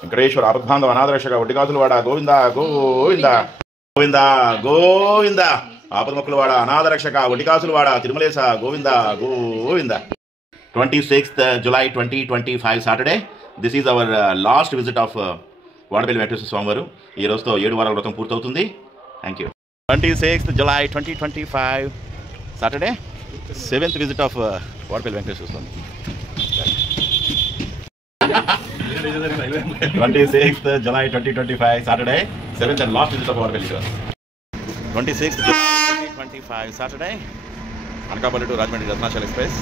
Venkateswara ఆపద్బాంధవ అనాథరక్షక ఒడ్డికాసులవాడ Govinda Govinda Govinda Govinda ఆపద్మక్కులవాడ అనాథరక్షక ఒడ్డికాసులవాడ Tirumalesha Govinda Govinda 26th July 2025 Saturday. This is our last visit of Vadapalli Venkateswara Swamy వారు. ఈ రోజుతో 7 వారాల వ్రతం పూర్తవుతుంది. Thank you. 26th July 2025 Saturday, 7th visit of Vadapalli Venkateswara Swamy. 26th July 2025 Saturday, 7th and last visit of Vadapalli. 26th July 2025 Saturday, Anakapalli to Rajahmundry Ratnachal express.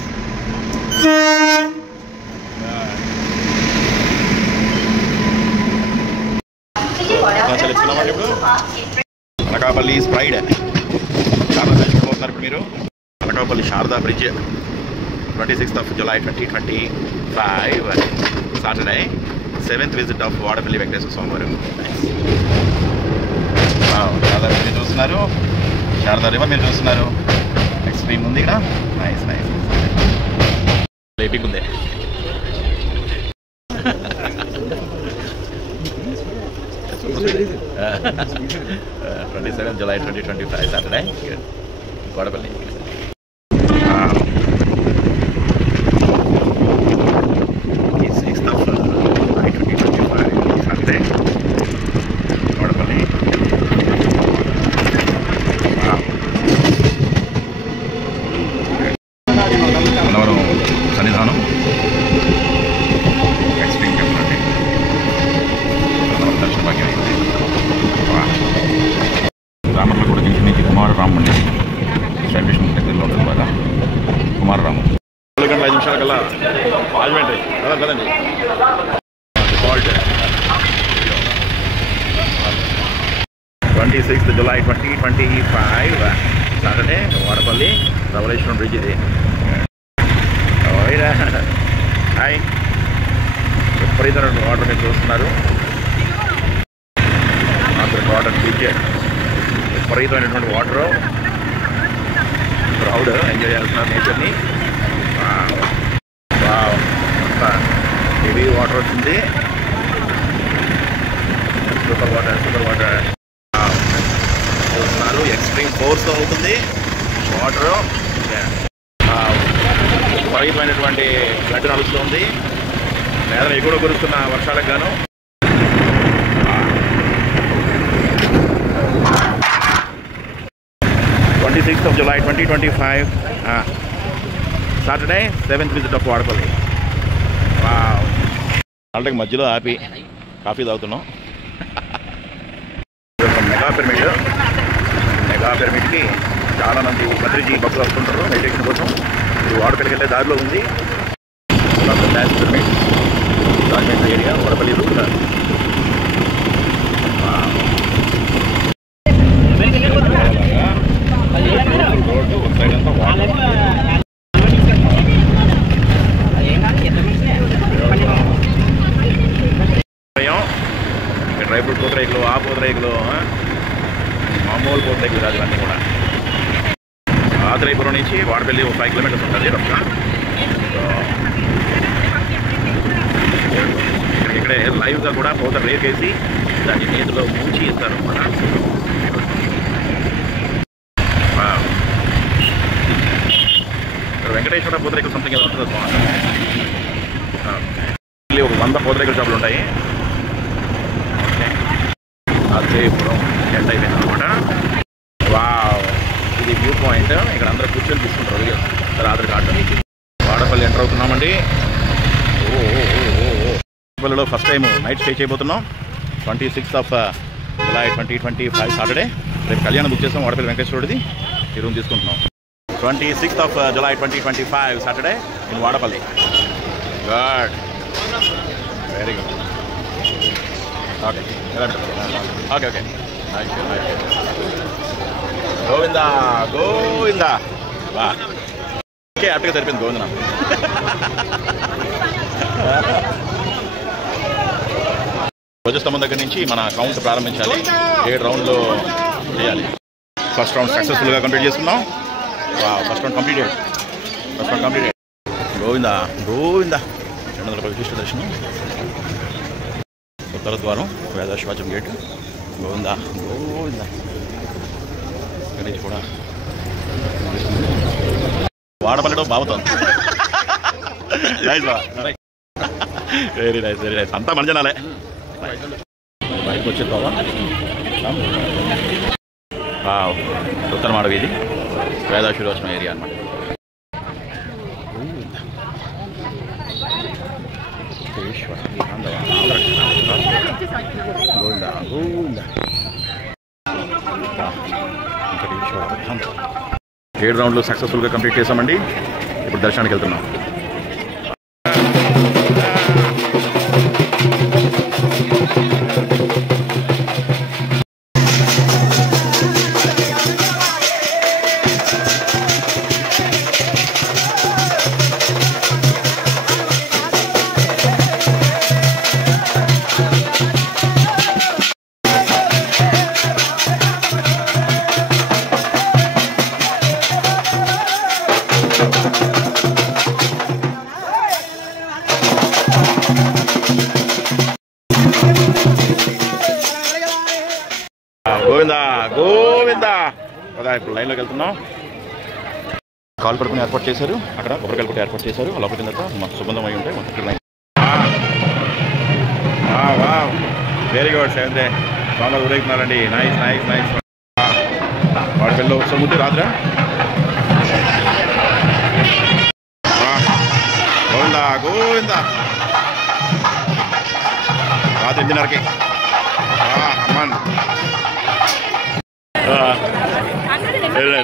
Anakapalli స్ప్రైడ్ శారదా తెలుసుకోబోతున్నారు ఇప్పుడు మీరు. Anakapalli Sarada bridge 26th July 2025 Saturday, 7th visit of Vadapalli Venkateswara Swamy వారు. శారదా బ్రిడ్జ్ చూస్తున్నారు, శారదా రివర్ మీరు చూస్తున్నారు. ఎక్స్ట్రీమ్ ఉంది ఇక్కడ. నైస్ నైస్ లేపింగ్ ఉంది. 27th July 2025 Saturday, Vadapalli. 26th July 2025 Saturday, Vadapalli. Annavaram సన్నిధానం ఎక్స్ట్రీమ్ కెమెరాకి దర్శన భాగ్యం అయింది. రామర్ల కూడా జంక్షన్ నుంచి కుమారరామన్ స్టేషన్ దగ్గరలో ఉంటుంది బాగా. కుమారరామన్ 4 గంటల 5 నిమిషాల కల్లా రాజమండ్రి కదండి. Default 26th July 2025 Saturday, Vadapalli Dowleswaram bridge. ఇది హాయ్, విపరీతమైన వాటర్ మీరు చూస్తున్నారు. వాటర్ బ్రిడ్జ్, విపరీతమైనటువంటి వాటరు. క్రౌడ్ ఎంజాయ్ చేస్తున్నారు నేచర్ని. హెవీ వాటర్ వచ్చింది. సూపర్ వాటర్ చూస్తున్నారు. ఎక్స్ట్రీమ్ ఫోర్స్ అవుతుంది వాటరు. విపరీతమైనటువంటి గడ్డ నడుస్తుంది. నేల ఎగువ కురుస్తున్న వర్షాలకు గాను. July 2025 Saturday, 7th visit of Vadapalli. వాళ్ళకి మధ్యలో ఆపి కాఫీ తాగుతున్నాం. మెగా పిరమిడ్కి చాలామంది బద్రీజీ భక్తులు వస్తుంటారు మెడిటేషన్ కోసం. ఇది వాడపల్లికి వెళ్ళే దారిలో ఉంది. Pyramid Rajahmundry area, Vadapalli route. Dry fruit పూతరేకులు, ఆ పూతరేకులు, మామూలు పూతరేకులు కాదు ఇవన్నీ కూడా. ఆత్రేయపురం నుంచి వాడపల్లి 5 kilometers ఉంటుంది రఫ్గా. ఇక్కడే లైవ్గా కూడా పూత రేపేసి దాన్ని నేతిలో ముంచి ఇస్తారు అన్నమాట. వెంకటేశ్వర పూతరేకులు సంథింగ్ ఏదో ఉంటుంది బాగుంటుంది. ఒక 100 పూతరేకుల షాపులు ఉంటాయి. ఆత్రేయపురం ఎండ్ అయిపోయింది అనమాట. ఇది వ్యూ పాయింట్. ఇక్కడ అందరూ కూర్చొని తీసుకుంటారు ఆధార్ కార్డు. వాడపల్లి ఎంటర్ అవుతున్నామండి. వాడపల్లిలో ఫస్ట్ టైం నైట్ స్టే చేయబోతున్నాం. 26th July 2025 Saturday. రేపు కళ్యాణం బుక్ చేస్తాం వాడపల్లి వెంకటేశ్వరుడిది. ఈ రూమ్ తీసుకుంటున్నాం. 26th July 2025 Saturday in Vadapalli. Good, very good. Okay okay okay. Govinda Govinda. Okay, అట్టుగా సరిపోయింది గోవింద. ధ్వజస్తంభం దగ్గర నుంచి మన కౌంట్ ప్రారంభించాలి. 7 రౌండ్లు చేయాలి. ఫస్ట్ రౌండ్ సక్సెస్ఫుల్గా కంప్లీట్ చేస్తున్నాం. First round completed. Govinda Govinda. 200 విశిష్ట దర్శనం, ఉత్తర ద్వారం, వేదాశ్వాచం గేట్. గోవిందా గోవిందా. గణేష్ కూడా వాడపల్లిలో బావుతోంది. Very nice very nice. అంతా మన జనాలే. బయటకు వచ్చేస్తావా? ఉత్తరమాడ వీధి, వేదాశ్వరోచన ఏరియా అనమాట. గోవిందా గోవిందా. 7 రౌండ్లు సక్సెస్ఫుల్గా కంప్లీట్ చేసామండి. ఇప్పుడు దర్శనానికి వెళ్తున్నాం. గోవిందా గోవిందా. కదా ఇప్పుడు లైన్లోకి వెళ్తున్నాం. కాలు పడుకుని ఏర్పాటు చేశారు. అక్కడ కొబ్బరికాయలు కూడా ఏర్పాటు చేశారు. లోపలికి తర్వాత మాకు సుగంధం అయి ఉంటాయి. Very good. సేంద్రే చాలా ఊరేగుతున్నారండి. Nice nice nice. వాడికెళ్ళి ఉత్సవం ఉంది రాత్రి. గోవిందా గోవిందా. రాత్రి 8:30కి. Amman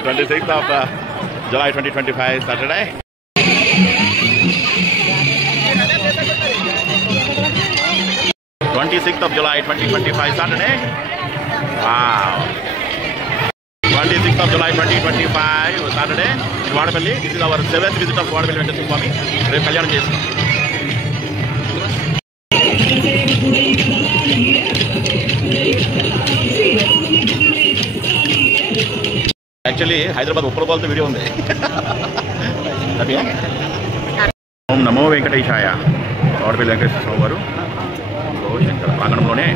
26th of July 2025 Saturday. July 2025 Saturday. Wow. 26th of July 2025 Saturday in Vadapalli. This is our 7th visit of Vadapalli Venkateswara Swami. రేపు కళ్యాణం చేస్తున్నాం. యాక్చువల్లీ హైదరాబాద్ ఉప్పలపాలతో వీడియో ఉంది. ఓం నమో వెంకటేశాయ. వాడపల్లి వెంకటేశ్వర స్వామి వారు శంకర ప్రాంగణంలోనే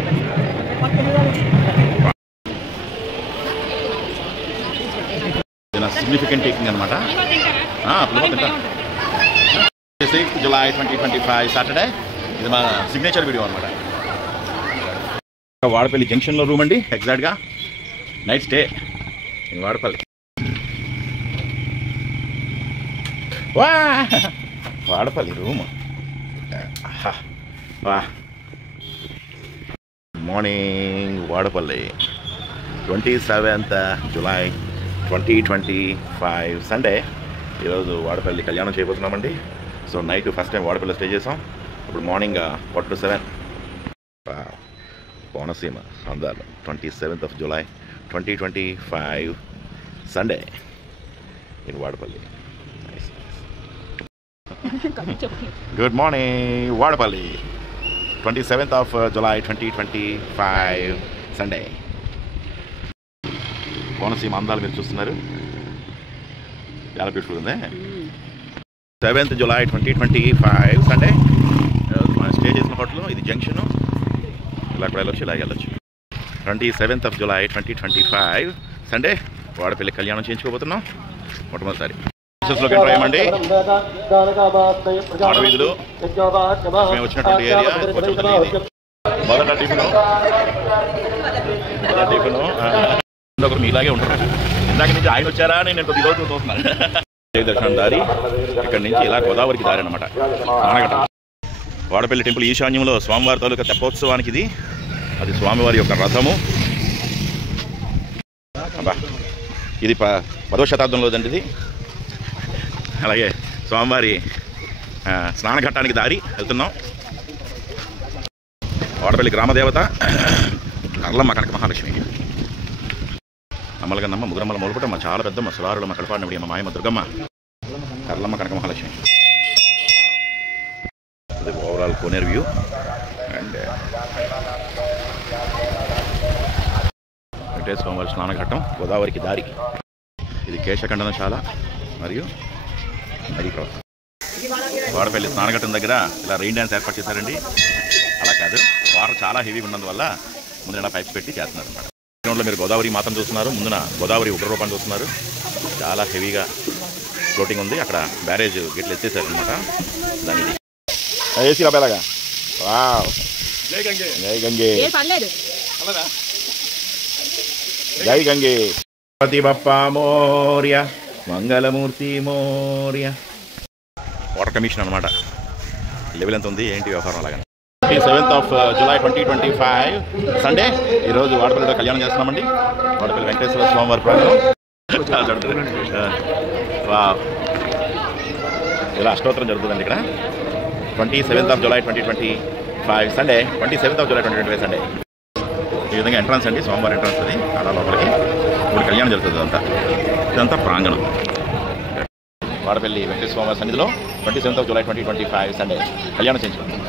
సిగ్నిఫికెంట్ టేకింగ్ అనమాట. 26th July 2025 Saturday. ఇది మా సిగ్నేచర్ వీడియో అనమాట. వాడపల్లి జంక్షన్లో రూమ్ అండి. ఎగ్జాక్ట్గా night stay in Vadapalli. Vadapalli room. వా morning Vadapalli 27th July 2025 Sunday. ఈరోజు వాడపల్లి కళ్యాణం చేయబోతున్నామండి. So night first time Vadapalli stay చేసాం. ఇప్పుడు మార్నింగ్ 4-7 కోనసీమ అందాలు. 27th July 2025 Sunday in Vadapalli. Good morning Vadapalli 27th July 2025 Sunday. Konaseema అందాలు మీరు చూస్తున్నారు. చాలా బ్యూటిఫుల్ ఉంది. 7th July 2025 Sunday. మనం స్టే చేసిన హోటల్ ఇది జంక్షన్. ఇలా కూడా వెళ్ళొచ్చు, ఇలాగే వెళ్ళొచ్చు. 27th July 2025 సండే వాడపల్లి కళ్యాణం చేయించుకోబోతున్నాం మొట్టమొదటిసారి. లోకి ఎంటర్ అయ్యామండి. ఆడవీధులు మేము వచ్చినటువంటి ఏరియా. మొదట టిఫిను ఒకరు మీలాగే ఉంటారు. ఇందాక నుంచి ఆయన వచ్చారా అని నేను కొద్ది రోజులు చూస్తున్నాను. దర్శనం దారి ఇక్కడ నుంచి ఇలా గోదావరికి దారి అనమాట. వాడపల్లి టెంపుల్ ఈశాన్యంలో స్వామివారి తాలూకా తెప్పోత్సవానికి ఇది. అది స్వామివారి యొక్క రథము. అబ్బా ఇది 10వ శతాబ్దంలోదండి ఇది. అలాగే స్వామివారి స్నానఘట్టానికి దారి వెళ్తున్నాం. వాడపల్లి గ్రామదేవత కర్లమ్మ కనక మహాలక్ష్మి. అమ్మలగన్నమ్మ, ముగ్గురమ్మల మూలపుటమ్మ, చాలా పెద్దమ్మ, సులారులమ్మ, కడపాడినవి అమ్మ, మాయమ్మ, దుర్గమ్మ, కర్లమ్మ కనక మహాలక్ష్మి. అది overall Koneru view. And Venkateswara స్వామివారి స్నానఘట్టం, గోదావరికి దారి. ఇది కేశఖండనశాల మరియు నదీ ప్రవాహం. వాడపల్లి స్నానఘట్టం దగ్గర ఇలా రెయిన్ డ్యాన్స్ ఏర్పాటు చేశారండి. అలా కాదు, వాటర్ చాలా హెవీగా ఉన్నందువల్ల ముందు ఇలా పైప్స్ పెట్టి చేస్తున్నారు అన్నమాట. గ్రౌండ్లో మీరు గోదావరి మాత్రం చూస్తున్నారు, ముందున గోదావరి ఉగ్రరూపాన్ని చూస్తున్నారు. చాలా హెవీగా ఫ్లోటింగ్ ఉంది. అక్కడ బ్యారేజ్ గేట్లు ఎత్తేసారు అనమాట. దానికి ఏసీ రాబేలాగా జై గంగే జై గంగే పతి బప్పా మోర్య మంగళమూర్తి మోర్య. వాటర్ కమిషన్ అనమాట. లెవెల్ ఎంత ఉంది ఏంటి వ్యవహారం అలాగా. 27th of July 2025 Sunday. ఈరోజు వాడపల్లిలో కళ్యాణం చేస్తున్నామండి. వాడపల్లి వెంకటేశ్వర స్వామి వారి ప్రాంగణం. ఇలా అష్టోత్తరం జరుగుతుందండి ఇక్కడ. 27th of July 2025 Sunday. 27th of July 2025 Sunday. ఈ విధంగా ఎంట్రన్స్ అండి, స్వామివారి ఎంట్రన్స్ అది. అలా లోపలికి ఇప్పుడు కళ్యాణం జరుగుతుంది. ఇదంతా ప్రాంగణం. వాడపల్లి వెంకటేశ్వర స్వామి సన్నిధిలో 27th of July 2025 సండే కళ్యాణం చేయించుకుంటాం.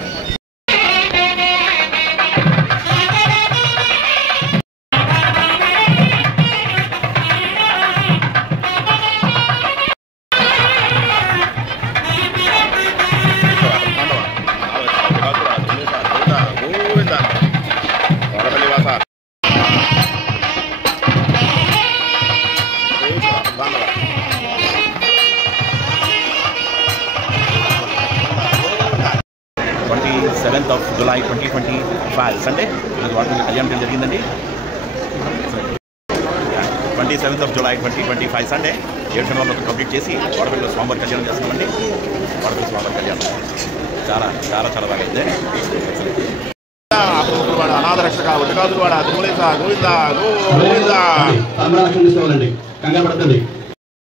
of July 2025 సండే ఈరోజు వాడపల్లి కళ్యాణం జరిగిందండి. 27th of July 2025 సండే 7 శనివారాలు కంప్లీట్ చేసి వాడపల్లిలో స్వామివారి కళ్యాణం చేస్తున్నామండి. వాడపల్లి స్వామివారి కళ్యాణం చాలా చాలా చాలా బాగా అయితే. అనాథ రక్షక వడ్డికాసులవాడ తిరుమలేశ గోవింద గోవింద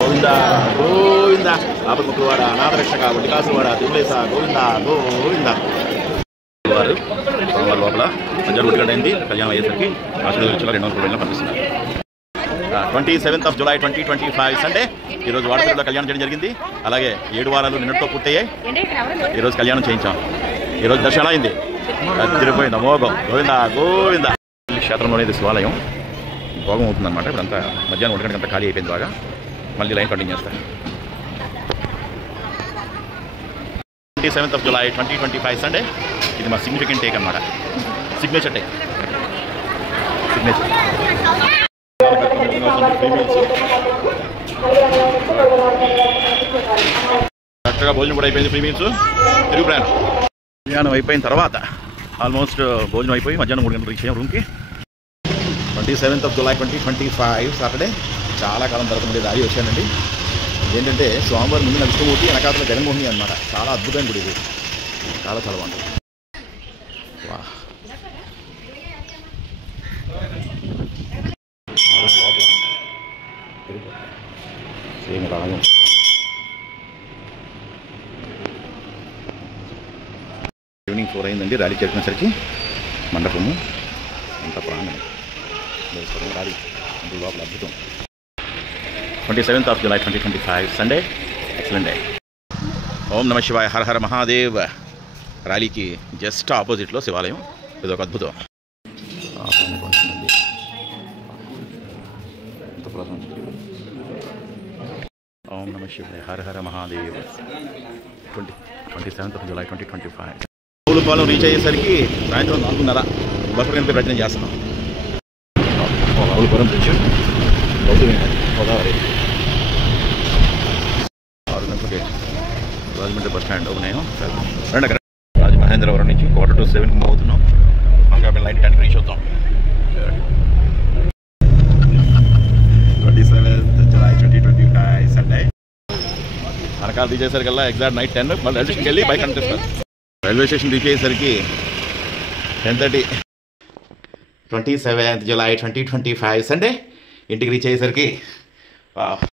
గోవింద గోవింద. ఆపదముక్కులవాడ అనాథ రక్షక వడ్డికాసులవాడ తిరుమలేశ గోవింద గోవింద. వారు సోమవారం లోపల మధ్యాహ్నం 1 గంట అయింది. కళ్యాణం అయ్యేసరికి ఆశీర్వాద రుచిలో 200 రూపాయలు పంపిస్తున్నారు. 27th of July 2025 సండే ఈరోజు వాడపల్లిలో కళ్యాణం చేయడం జరిగింది. అలాగే 7 వారాలు నిన్నటితో పూర్తయ్యాయి. ఈరోజు కళ్యాణం చేయించాం. ఈరోజు దర్శనం అయింది. తిరిగిపోయింది మోగం గోవింద గోవింద. క్షేత్రంలోనే ఇది శివాలయం. భోగం అవుతుందన్నమాట. ఇప్పుడంతా మధ్యాహ్నం 1 గంటకంతా ఖాళీ అయిపోయింది బాగా. మళ్ళీ లైన్ కంటిన్యూ చేస్తాను. 27th of July 2025 Sunday. ఇది మా సిగ్నిఫికెంట్ టేక్ అనమాట. Signature take. సిగ్నేచర్ కరెక్ట్గా భోజనం కూడా అయిపోయింది. 3 మీల్స్ తిరుగు ప్రయాణం. మధ్యాహ్నం అయిపోయిన తర్వాత ఆల్మోస్ట్ భోజనం అయిపోయి మధ్యాహ్నం 3 గంటలకు రీచ్ అయ్యాం రూమ్కి. 27th of July 2025 Saturday. చాలా కాలం తర్వాత మళ్ళీ దారి వచ్చానండి. ఏంటంటే స్వామివారి ముందు నడుచుకోబోతే వెనకాతల జగన్మోహిని అనమాట. చాలా అద్భుతమైన గుడి ఇది. చాలా చాలా బాగుంటుంది. సేమ్ రాగం. ఈవినింగ్ 4 అయిందండి. ర్యాలీ చేరుకునేసరికి మండపము అంత ప్రాంగణం ర్యాలీ అంటే లోపల అద్భుతం. 27th of July 2025 Sunday. Excellent day. ఓం నమ శివాయ హర హర మహాదేవ్. ర్యాలీకి జస్ట్ ఆపోజిట్లో శివాలయం. ఇదొక అద్భుతం. ఓం నమ శివాయ హర హర Mahadev. 27th of July 2025 Ravulapalem reach అయ్యేసరికి సాయంత్రం 4:30. బస్సు కలిపి ప్రయత్నం చేస్తున్నాం. రావులపాలెం బ్రిడ్జ్ గోదావరి 6 గంటలకి రాజమండ్రి బస్ స్టాండ్ ఓపెన్ రండి. అక్కడ రాజమహేంద్రవరం నుంచి 6:45 మూవ్ అవుతున్నాం. మనకి లైన్ 10 రీచ్ అవుతాం. 27th July 2025 Sunday. అనకాల రీచ్ అయ్యేసరికల్లా ఎగ్జాక్ట్ నైట్ 10. మళ్ళీ రైల్వే స్టేషన్కి వెళ్ళి బైక్ కనిపిస్తారు. రైల్వే స్టేషన్ రీచ్ అయ్యేసరికి 10:30. 27th July 2025 Sunday. ఇంటికి రీచ్ అయ్యేసరికి